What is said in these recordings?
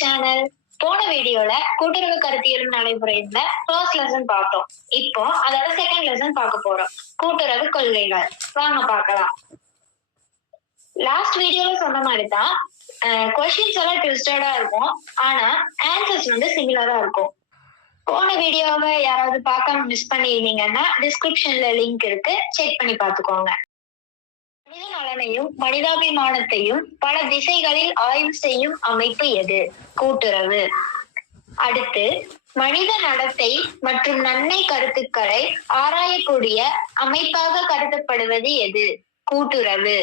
Channel. போன வீடியோல கூட்டுறவு கருத்தியல் நடைமுறையில ஃபர்ஸ்ட் லெசன் பார்த்தோம். இப்போ அதோட செகண்ட் லெசன் பார்க்க போறோம். கூட்டுறவு கொள்கைகள். வாங்க பார்க்கலாம். லாஸ்ட் வீடியோல சொன்ன மாதிரி தான் கொஸ்டின்ஸ் எல்லாம் ட்விஸ்டடா இருக்கும், ஆனா ஆன்சர்ஸ் சிமிலரா இருக்கும். போன வீடியோவை யாராவது பார்க்காம மிஸ் பண்ணியிருந்தீங்கன்னா டிஸ்கிரிப்ஷன்ல லிங்க் இருக்கு, செக் பண்ணி பார்த்துக்கோங்க. மனித நலனையும் மனிதாபிமானத்தையும் பல திசைகளில் ஆய்வு செய்யும் அமைப்பு எது? கூட்டுறவு. அடுத்து, மனித நடத்தை மற்றும் நன்மை கருத்துக்களை ஆராயக்கூடிய அமைப்பாக கருதப்படுவது எது? கூட்டுறவு.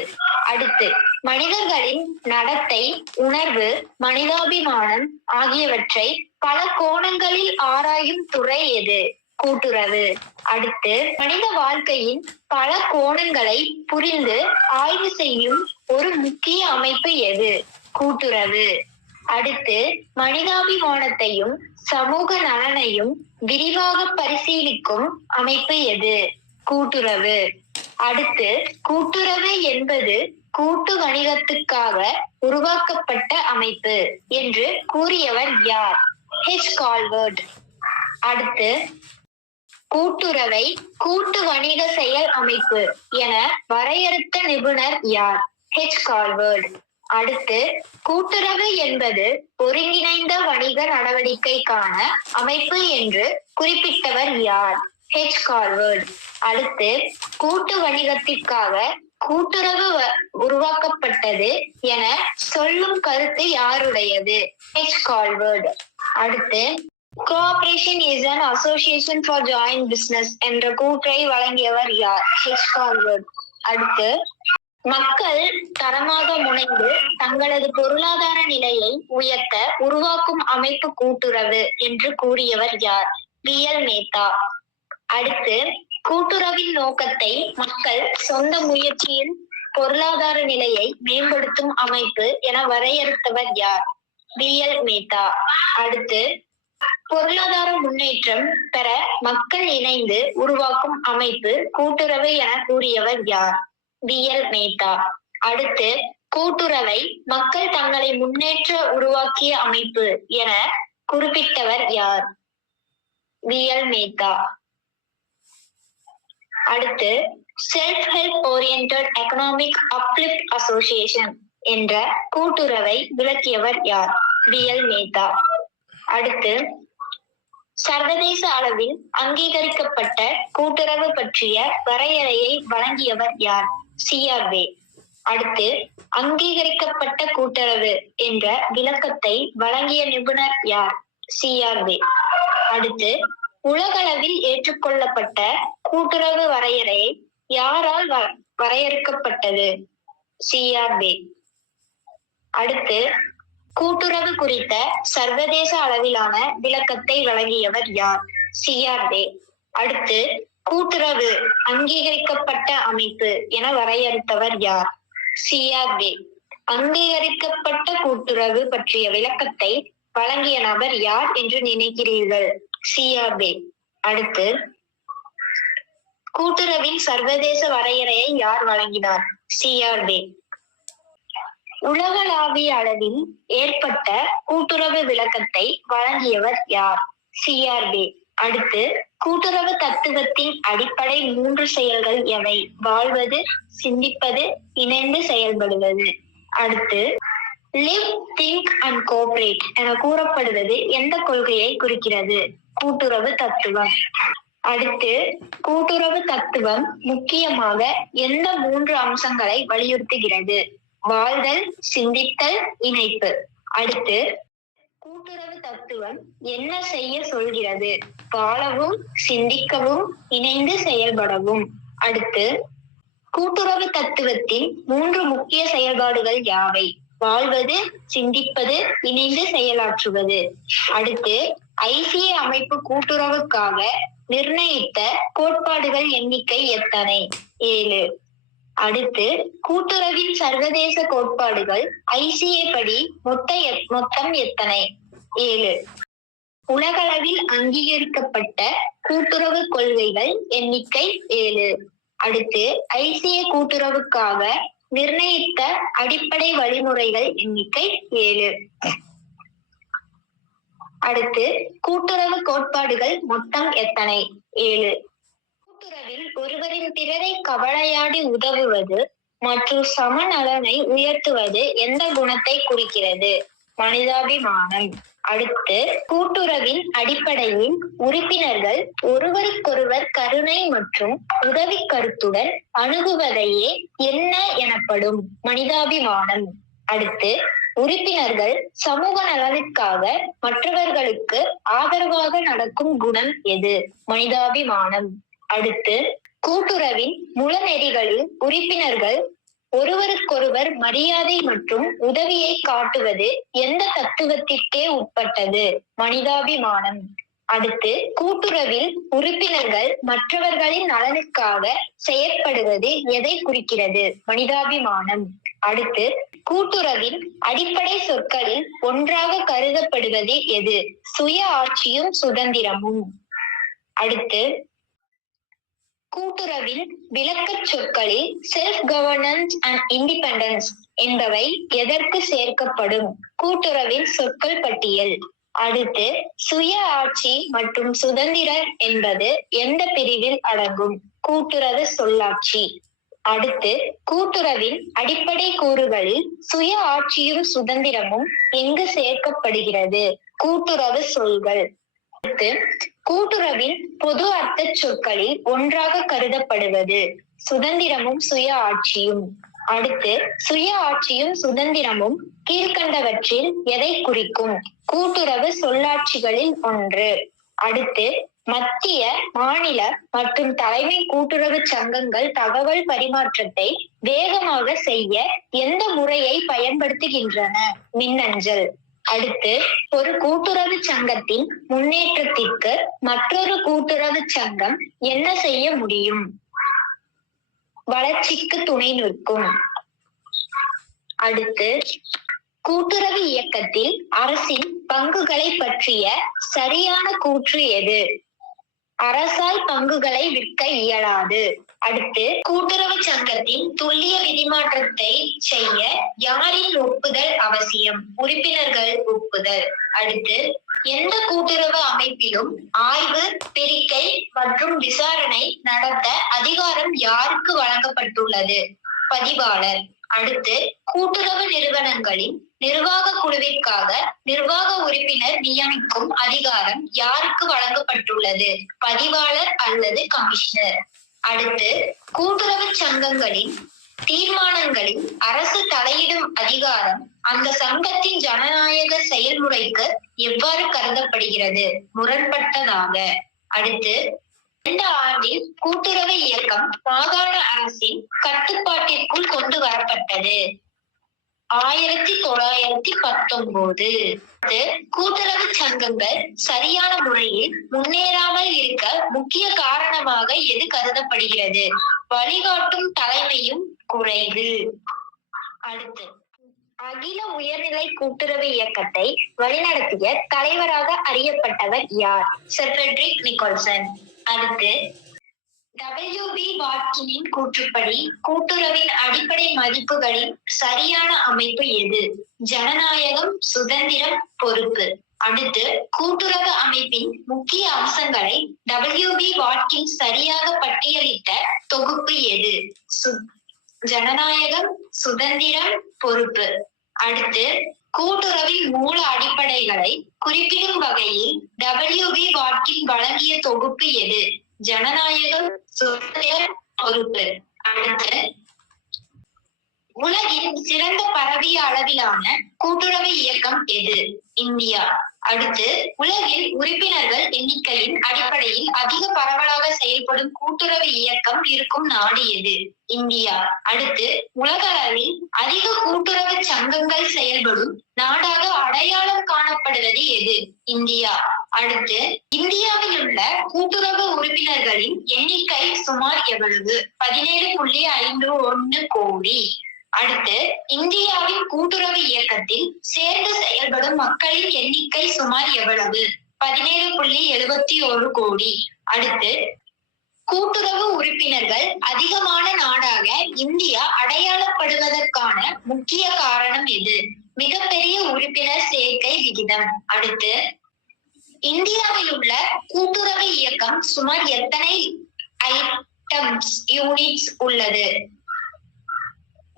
அடுத்து, மனிதர்களின் நடத்தை, உணர்வு, மனிதாபிமானம் ஆகியவற்றை பல கோணங்களில் ஆராயும் துறை எது? கூட்டுறவு. அடுத்து, மனித வாழ்க்கையின் பல கோணங்களை புரிந்து ஆய்வு செய்யும் ஒரு முக்கிய அமைப்பு எது? கூட்டுறவு. அடுத்து, மனிதாபிமானத்தையும் சமூக நலனையும் விரிவாக பரிசீலிக்கும் அமைப்பு எது? கூட்டுறவு. அடுத்து, கூட்டுறவு என்பது கூட்டு வணிகத்துக்காக உருவாக்கப்பட்ட அமைப்பு என்று கூறியவர் யார்? ஹெச். கால்வர்ட். அடுத்து, கூட்டுறவை கூட்டு வணிக செயல் அமைப்பு என வரையறுத்த நிபுணர் யார்? ஹெச். கால்வர்ட். அடுத்து, கூட்டுறவு என்பது ஒருங்கிணைந்த வணிக நடவடிக்கைக்கான அமைப்பு என்று குறிப்பிட்டவர் யார்? ஹெச். கால்வர்ட். அடுத்து, கூட்டு வணிகத்திற்காக கூட்டுறவு உருவாக்கப்பட்டது என சொல்லும் கருத்து யாருடையது? ஹெச். கால்வர்ட். அடுத்து, cooperation is an association for joint business என்ற கூற்றை வழங்கியவர் யார்? ஹெச். கால்வர்ட். அடுத்து, மக்கள் தரமாக முனைந்து தங்களது பொருளாதார நிலையை உயர்த்த உருவாக்கும் அமைப்பு கூட்டுறவு என்று கூறியவர் யார்? பி.எல். மேத்தா. அடுத்து, கூட்டுறவின் நோக்கத்தை மக்கள் சொந்த முயற்சியில் பொருளாதார நிலையை மேம்படுத்தும் அமைப்பு என வரையறுத்தவர் யார்? பி.எல். மேத்தா. அடுத்து, பொருளாதார முன்னேற்றம் பெற மக்கள் இணைந்து உருவாக்கும் அமைப்பு கூட்டுறவு என கூறியவர் யார்? பி.எல். மேத்தா. அடுத்து, கூட்டுறவை மக்கள் தங்களை முன்னேற்ற உருவாக்கிய அமைப்பு என குறிப்பிட்டவர் யார்? பி.எல். மேத்தா. அடுத்து, self help oriented economic uplift association என்ற கூட்டுறவை விளக்கியவர் யார்? பி.எல். மேத்தா. அடுத்து, சர்வதேச அளவில் அங்கீகரிக்கப்பட்ட கூட்டுறவு பற்றிய வரையறையை வழங்கியவர் யார்? சி.ஆர்.பே. அடுத்து, அங்கீகரிக்கப்பட்ட கூட்டுறவு என்ற விளக்கத்தை வழங்கிய நிபுணர் யார்? சி.ஆர்.பே. அடுத்து, உலகளவில் ஏற்றுக்கொள்ளப்பட்ட கூட்டுறவு வரையறை யாரால் வரையறுக்கப்பட்டது? சி.ஆர்.பே. அடுத்து, கூட்டுறவு குறித்த சர்வதேச அளவிலான விளக்கத்தை வழங்கியவர் யார்? சி.ஆர்.பே. அடுத்து, கூட்டுறவு அங்கீகரிக்கப்பட்ட அமைப்பு என வரையறுத்தவர் யார்? சி.ஆர்.பே. அங்கீகரிக்கப்பட்ட கூட்டுறவு பற்றிய விளக்கத்தை வழங்கிய நபர் யார் என்று நினைக்கிறீர்கள்? சி.ஆர்.பே. அடுத்து, கூட்டுறவின் சர்வதேச வரையறையை யார் வழங்கினார்? சி.ஆர்.பே. உலகளாவிய அளவில் ஏற்பட்ட கூட்டுறவு விளக்கத்தை வழங்கியவர் யார்? சி.ஆர்.பே. அடுத்து, கூட்டுறவு தத்துவத்தின் அடிப்படை 3 செயல்கள் எவை? வாழ்வது, சிந்திப்பது, இணைந்து செயல்படுவது. அடுத்து, லிவ், திங்க் அண்ட் கோஆபரேட் என கூறப்படுவது எந்த கொள்கையை குறிக்கிறது? கூட்டுறவு தத்துவம். அடுத்து, கூட்டுறவு தத்துவம் முக்கியமாக எந்த 3 அம்சங்களை வலியுறுத்துகிறது? வாழ்தல், சிந்தித்தல், இணைப்பு. அடுத்து, கூட்டுறவு தத்துவம் என்ன செய்ய சொல்கிறது? வாழவும், சிந்திக்கவும், இணைந்து செயல்படவும். அடுத்து, கூட்டுறவு தத்துவத்தின் 3 முக்கிய செயல்பாடுகள் யாவை? வாழ்வது, சிந்திப்பது, இணைந்து செயலாற்றுவது. அடுத்து, ஐசிஏ அமைப்பு கூட்டுறவுக்காக நிர்ணயித்த கோட்பாடுகள் எண்ணிக்கை எத்தனை? 7. அடுத்து, கூட்டுறவின் சர்வதேச கோட்பாடுகள் ஐசிஏ படி மொத்தம் எத்தனை? 7. உலகளவில் அங்கீகரிக்கப்பட்ட கூட்டுறவு கொள்கைகள் எண்ணிக்கை 7. அடுத்து, ஐசிஏ கூட்டுறவுக்காக நிர்ணயித்த அடிப்படை வழிமுறைகள் எண்ணிக்கை 7. அடுத்து கூட்டுறவு கோட்பாடுகள் மொத்தம் எத்தனை? 7. கூட்டுறவில் ஒருவரின் பிறரை கவலையாடி உதவுவது மற்றும் சமநலனை உயர்த்துவது எந்த குணத்தை குறிக்கிறது? மனிதாபிமானம். அடுத்து கூட்டுறவின் அடிப்படையில் உறுப்பினர்கள் ஒருவருக்கொருவர் கருணை மற்றும் உதவி கருத்துடன் அணுகுவதையே என்ன எனப்படும்? மனிதாபிமானம். அடுத்து உறுப்பினர்கள் சமூக நலனுக்காக மற்றவர்களுக்கு ஆதரவாக நடக்கும் குணம் எது? மனிதாபிமானம். அடுத்து கூட்டுறவின் முளநெறிகளில் உறுப்பினர்கள் ஒருவருக்கொருவர் மரியாதை மற்றும் உதவியை காட்டுவது எந்த தத்துவத்திற்கே உட்பட்டது? மனிதாபிமானம். அடுத்து கூட்டுறவில் உறுப்பினர்கள் மற்றவர்களின் நலனுக்காக செயற்படுவது எதை குறிக்கிறது? மனிதாபிமானம். அடுத்து கூட்டுறவின் அடிப்படை சொற்களில் ஒன்றாக கருதப்படுவது எது? சுய ஆட்சியும் சுதந்திரமும். அடுத்து கூட்டுறவின் விளக்கச் சொற்களில் செல்ஃப் கவர்னன்ஸ் அண்ட் இண்டிபெண்டன்ஸ் என்பவை எதற்கு சேர்க்கப்படும்? கூட்டுறவின் சொற்கள் பட்டியல். அடுத்து சுய ஆட்சி மற்றும் சுதந்திரம் என்பது எந்த பிரிவில் அடங்கும்? கூட்டுறவு சொல்லாட்சி. அடுத்து கூட்டுறவின் அடிப்படை கூறுகளில் சுய ஆட்சியும் சுதந்திரமும் எங்கு சேர்க்கப்படுகிறது? கூட்டுறவு சொல்கள். அடுத்து கூட்டுறவின் பொது அர்த்த சொற்களில் ஒன்றாக கருதப்படுவது சுதந்திரமும் சுய ஆட்சியும். அடுத்து சுய ஆட்சியும் சுதந்திரமும் கீழ்கண்டவற்றில் எதை குறிக்கும்? கூட்டுறவு சொல்லாட்சிகளில் ஒன்று. அடுத்து மத்திய, மாநில மற்றும் தலைமை கூட்டுறவு சங்கங்கள் தகவல் பரிமாற்றத்தை வேகமாக செய்ய எந்த முறையை பயன்படுத்துகின்றன? மின்னஞ்சல். அடுத்து ஒரு கூட்டுறவு சங்கத்தின் முன்னேற்றத்திற்கு மற்றொரு கூட்டுறவு சங்கம் என்ன செய்ய முடியும்? வளர்ச்சிக்கு துணை நிற்கும். அடுத்து கூட்டுறவு இயக்கத்தில் அரசின் பங்குகளை பற்றிய சரியான கூற்று எது? அரசால் பங்குகளை விற்க இயலாது. அடுத்து கூட்டுறவு சங்கத்தின் துல்லிய விதிமாற்றத்தை செய்ய யாரின் ஒப்புதல் அவசியம்? உறுப்பினர்கள் ஒப்புதல். அடுத்து எந்த கூட்டுறவு அமைப்பிலும் ஆய்வு, பிரிக்கை மற்றும் விசாரணை நடத்த அதிகாரம் யாருக்கு வழங்கப்பட்டுள்ளது? பதிவாளர். அடுத்து கூட்டுறவு நிறுவனங்களின் நிர்வாக குழுவிற்காக நிர்வாக உறுப்பினர் நியமிக்கும் அதிகாரம் யாருக்கு வழங்கப்பட்டுள்ளது? பதிவாளர் அல்லது கமிஷனர். அடுத்து கூட்டுறவு சங்கங்களின் தீர்மானங்களில் அரசு தலையிடும் அதிகாரம் அந்த சங்கத்தின் ஜனநாயக செயல்முறைக்கு எவ்வாறு கருதப்படுகிறது? முரண்பட்டதாக. அடுத்து இந்த ஆண்டில் கூட்டுறவு இயக்கம் மாகாண அரசின் கட்டுப்பாட்டிற்குள் கொண்டு வரப்பட்டது? 1919. கூட்டுறவு சங்கங்கள் சரியான முறையில் முன்னேறாமல் இருக்க முக்கிய காரணமாக எது கருதப்படுகிறது? வழிகாட்டும் தலைமையும் குறைவு. அடுத்து அகில உயர்நிலை கூட்டுறவு இயக்கத்தை வழிநடத்திய தலைவராக அறியப்பட்டவர் யார்? Sir Frederick Nicholson. அடுத்து W.B. வாட்கினின் கூற்றுப்படி கூட்டுறவின் அடிப்படை மதிப்புகளின் சரியான அமைப்பு எது? ஜனநாயகம், சுதந்திரம், பொறுப்பு. அடுத்து கூட்டுறவு அமைப்பின் முக்கிய அம்சங்களை W.B. வாட்கின்ஸ் சரியாக பட்டியலிட்ட தொகுப்பு எது? ஜனநாயகம், சுதந்திரம், பொறுப்பு. அடுத்து கூட்டுறவின் மூல அடிப்படைகளை குறிப்பிடும் வகையில் W.B. வாட்கின் வழங்கிய தொகுப்பு எது? ஜனநாயகம், சுதந்திரம், பொறுப்பு. அடுத்து உலகின் சிறந்த பரவிய அளவிலான கூட்டுறவு இயக்கம் எது? இந்தியா. அடுத்து உலகில் உறுப்பினர்கள் எண்ணிக்கையின் அடிப்படையில் அதிக பரவலாக செயல்படும் கூட்டுறவு இயக்கம் இருக்கும் நாடு எது? இந்தியா. அடுத்து உலக அளவில் அதிக கூட்டுறவு சங்கங்கள் செயல்படும் நாடாக அடையாளம் காணப்படுவது எது? இந்தியா. அடுத்து இந்தியாவில் உள்ள கூட்டுறவு உறுப்பினர்களின் எண்ணிக்கை சுமார் எவ்வளவு? 17.51 கோடி. அடுத்து இந்தியாவின் கூட்டுறவு இயக்கத்தில் சேர்ந்து செயல்படும் மக்களின் எண்ணிக்கை சுமார் எவ்வளவு? 17.71 கோடி. அடுத்து கூட்டுறவு உறுப்பினர்கள் அதிகமான நாடாக இந்தியா அடையாளப்படுவதற்கான முக்கிய காரணம் எது? மிகப்பெரிய உறுப்பினர் சேர்க்கை விகிதம். அடுத்து இந்தியாவில் உள்ள கூட்டுறவு இயக்கம் சுமார் எத்தனை ஐட்டம்ஸ் யூனிட்ஸ் உள்ளது?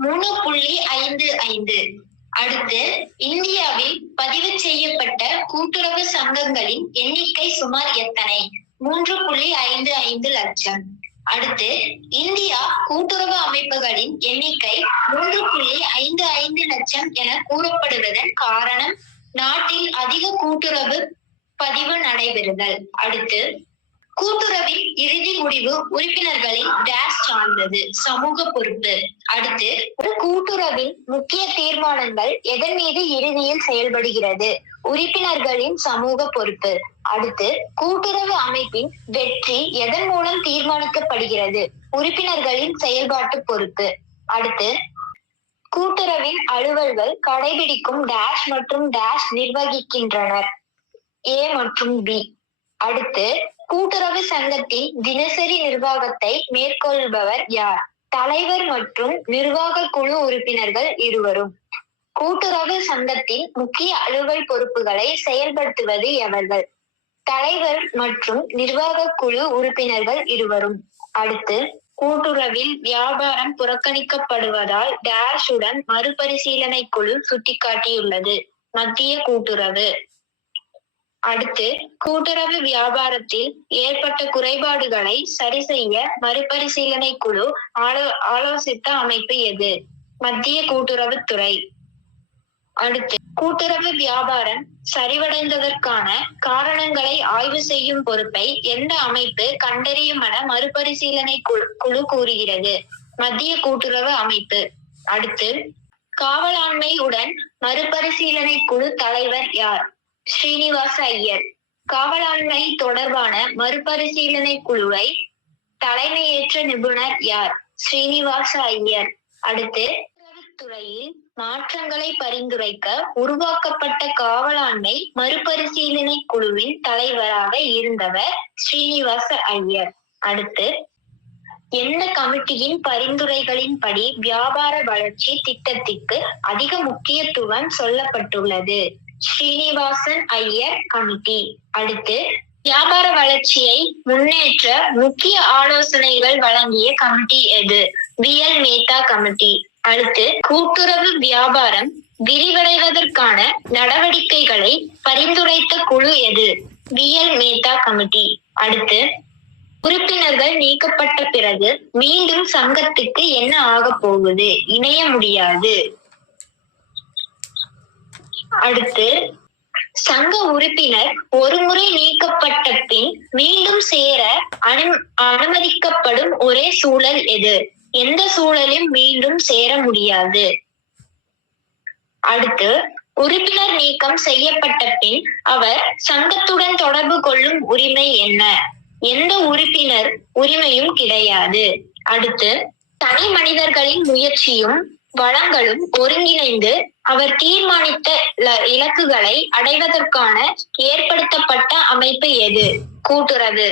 3.55. அடுத்து, இந்தியாவில் பதிவு செய்யப்பட்ட கூட்டுறவு சங்கங்களின் எண்ணிக்கை சுமார் எத்தனை? 3.55 லட்சம். அடுத்து, இந்தியா கூட்டுறவு அமைப்புகளின் எண்ணிக்கை 3.55 லட்சம் என கூறப்படுவதன் காரணம் நாட்டில் அதிக கூட்டுறவு பதிவு நடைபெறுதல். அடுத்து, கூட்டுறவின் இறுதி முடிவு உறுப்பினர்களின் டேஷ் சார்ந்தது. சமூக பொறுப்பு. அடுத்து, ஒரு கூட்டுறவின் முக்கிய தீர்மானங்கள் எதன் மீது இறுதியில் செயல்படுகிறது? உறுப்பினர்களின் சமூக பொறுப்பு. அடுத்து, கூட்டுறவு அமைப்பின் வெற்றி எதன் மூலம் தீர்மானிக்கப்படுகிறது? உறுப்பினர்களின் செயல்பாட்டு பொறுப்பு. அடுத்து, கூட்டுறவின் அலுவல்கள் கடைபிடிக்கும் டேஷ் மற்றும் டேஷ் நிர்வகிக்கின்றனர். A மற்றும் B. அடுத்து, கூட்டுறவு சங்கத்தின் தினசரி நிர்வாகத்தை மேற்கொள்பவர் யார்? தலைவர் மற்றும் நிர்வாக குழு உறுப்பினர்கள் இருவரும். கூட்டுறவு சங்கத்தின் முக்கிய அலுவல் பொறுப்புகளை செயல்படுத்துவது எவர்கள்? தலைவர் மற்றும் நிர்வாக குழு உறுப்பினர்கள் இருவரும். அடுத்து, கூட்டுறவில் வியாபாரம் புறக்கணிக்கப்படுவதால் டேஷ் உடன் மறுபரிசீலனை குழு சுட்டிக்காட்டியுள்ளது. மத்திய கூட்டுறவு. அடுத்து, கூட்டுறவு வியாபாரத்தில் ஏற்பட்ட குறைபாடுகளை சரி செய்ய மறுபரிசீலனை குழு ஆலோசித்த அமைப்பு எது? மத்திய கூட்டுறவுத்துறை. அடுத்து, கூட்டுறவு வியாபாரம் சரிவடைந்ததற்கான காரணங்களை ஆய்வு செய்யும் பொறுப்பை எந்த அமைப்பு கண்டறியும் என மறுபரிசீலனை குழு கூறுகிறது? மத்திய கூட்டுறவு அமைப்பு. அடுத்து, காவலாண்மை உடன் மறுபரிசீலனை குழு தலைவர் யார்? ஸ்ரீனிவாச ஐயர். காவலாண்மை தொடர்பான மறுபரிசீலனை குழுவை தலைமையேற்ற நிபுணர் யார்? ஸ்ரீனிவாச ஐயர். அடுத்து, துறையில் மாற்றங்களை பரிந்துரைக்க உருவாக்கப்பட்ட காவலாண்மை மறுபரிசீலனை குழுவின் தலைவராக இருந்தவர் ஸ்ரீனிவாச ஐயர். அடுத்து, எந்த கமிட்டியின் பரிந்துரைகளின்படி வியாபார வளர்ச்சி திட்டத்திற்கு அதிக முக்கியத்துவம் சொல்லப்பட்டுள்ளது? ஸ்ரீனிவாசன் ஐயர் கமிட்டி. அடுத்து, வியாபார வளர்ச்சியை முன்னேற்ற முக்கிய ஆலோசனைகள் வழங்கிய கமிட்டி எது? BL Mehta committee. அடுத்து, கூட்டுறவு வியாபாரம் விரிவடைவதற்கான நடவடிக்கைகளை பரிந்துரைத்த குழு எது? BL Mehta committee. அடுத்து, உறுப்பினர்கள் நீக்கப்பட்ட பிறகு மீண்டும் சங்கத்துக்கு என்ன ஆக போகுது? இணைய முடியாது. அடுத்து, சங்க உறுப்பினர் ஒருமுறை நீக்கப்பட்ட பின் மீண்டும் சேர அனுமதிக்கப்படும் ஒரே சூழல் எது? எந்த சூழலும் மீண்டும் சேர முடியாது. அடுத்து, உறுப்பினர் நீக்கம் செய்யப்பட்ட பின் அவர் சங்கத்துடன் தொடர்பு கொள்ளும் உரிமை என்ன? எந்த உறுப்பினர் உரிமையும் கிடையாது. அடுத்து, தனி மனிதர்களின் முயற்சியும் வளங்களும் ஒருங்கிணைந்து அவர் தீர்மானித்த இலக்குகளை அடைவதற்கான ஏற்படுத்தப்பட்ட அமைப்பு எது? கூட்டுறவு.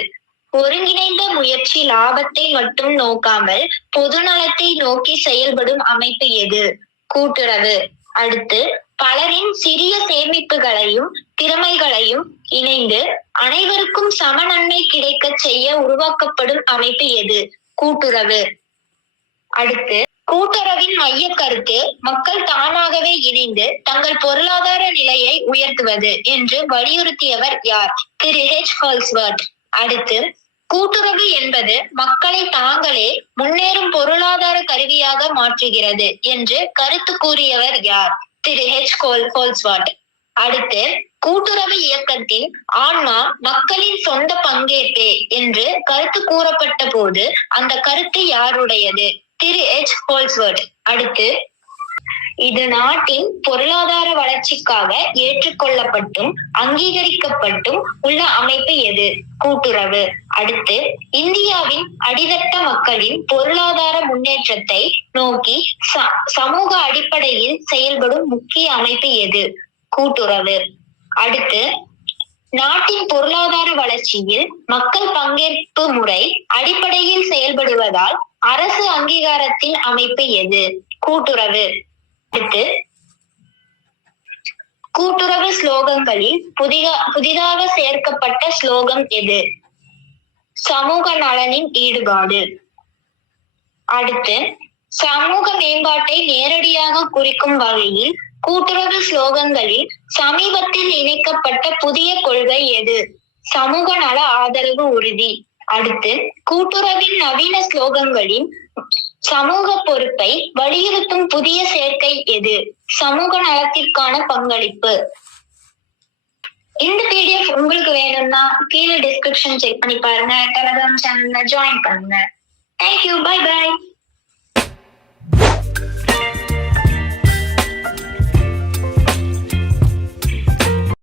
ஒருங்கிணைந்த முயற்சி லாபத்தை மட்டும் நோக்காமல் பொதுநலத்தை நோக்கி செயல்படும் அமைப்பு எது? கூட்டுறவு. அடுத்து, பலரின் சிறிய சேமிப்புகளையும் திறமைகளையும் இணைந்து அனைவருக்கும் சம நன்மை கிடைக்க செய்ய உருவாக்கப்படும் அமைப்பு எது? கூட்டுறவு. அடுத்து, கூட்டுறவின் மைய கருத்து மக்கள் தானாகவே இணைந்து தங்கள் பொருளாதார நிலையை உயர்த்துவது என்று வலியுறுத்தியவர் யார்? திரு H. ஹால்ஸ்வர்த். அடுத்து, கூட்டுறவு என்பது மக்களை தாங்களே முன்னேறும் பொருளாதார கருவியாக மாற்றுகிறது என்று கருத்து கூறியவர் யார்? திரு H. ஹால்ஸ்வர்த். அடுத்து, கூட்டுறவு இயக்கத்தின் ஆன்மா மக்களின் சொந்த பங்கேற்பே என்று கருத்து கூறப்பட்ட போது அந்த கருத்து யாருடையது? திரு H. ஹால்ஸ்வர்த். அடுத்து, இது நாட்டின் பொருளாதார வளர்ச்சிக்காக ஏற்றுக்கொள்ளப்பட்டும் அங்கீகரிக்கப்பட்டும் உள்ள அமைப்பு எது? கூட்டுறவு. அடுத்து, இந்தியாவின் அடித்தட்ட மக்களின் பொருளாதார முன்னேற்றத்தை நோக்கி சமூக அடிப்படையில் செயல்படும் முக்கிய அமைப்பு எது? கூட்டுறவு. அடுத்து, நாட்டின் பொருளாதார வளர்ச்சியில் மக்கள் பங்கேற்பு முறை அடிப்படையில் செயல்படுவதால் அரசு அங்கீகாரத்தின் அமைப்பு எது? கூட்டுறவு. அடுத்து, கூட்டுறவு ஸ்லோகங்களில் புதிதாக சேர்க்கப்பட்ட ஸ்லோகம் எது? சமூக நலனின் ஈடுபாடு. அடுத்து, சமூக மேம்பாட்டை நேரடியாக குறிக்கும் வகையில் கூட்டுறவு ஸ்லோகங்களில் சமீபத்தில் இணைக்கப்பட்ட புதிய கொள்கை எது? சமூக நல ஆதரவு உறுதி. அடுத்து, கூட்டுறவின் நவீன ஸ்லோகங்களின் சமூக பொறுப்பை வலியுறுத்தும் புதிய சேர்க்கை எது? சமூக நலத்திற்கான பங்களிப்பு. இந்த PDF உங்களுக்கு வேணும்னா கீழே டிஸ்கிரிப்ஷன் செக் பண்ணி பாருங்க. டெலிகிராம் சேனல்ல ஜாயின் பண்ணுங்க. தேங்க்யூ. Bye by.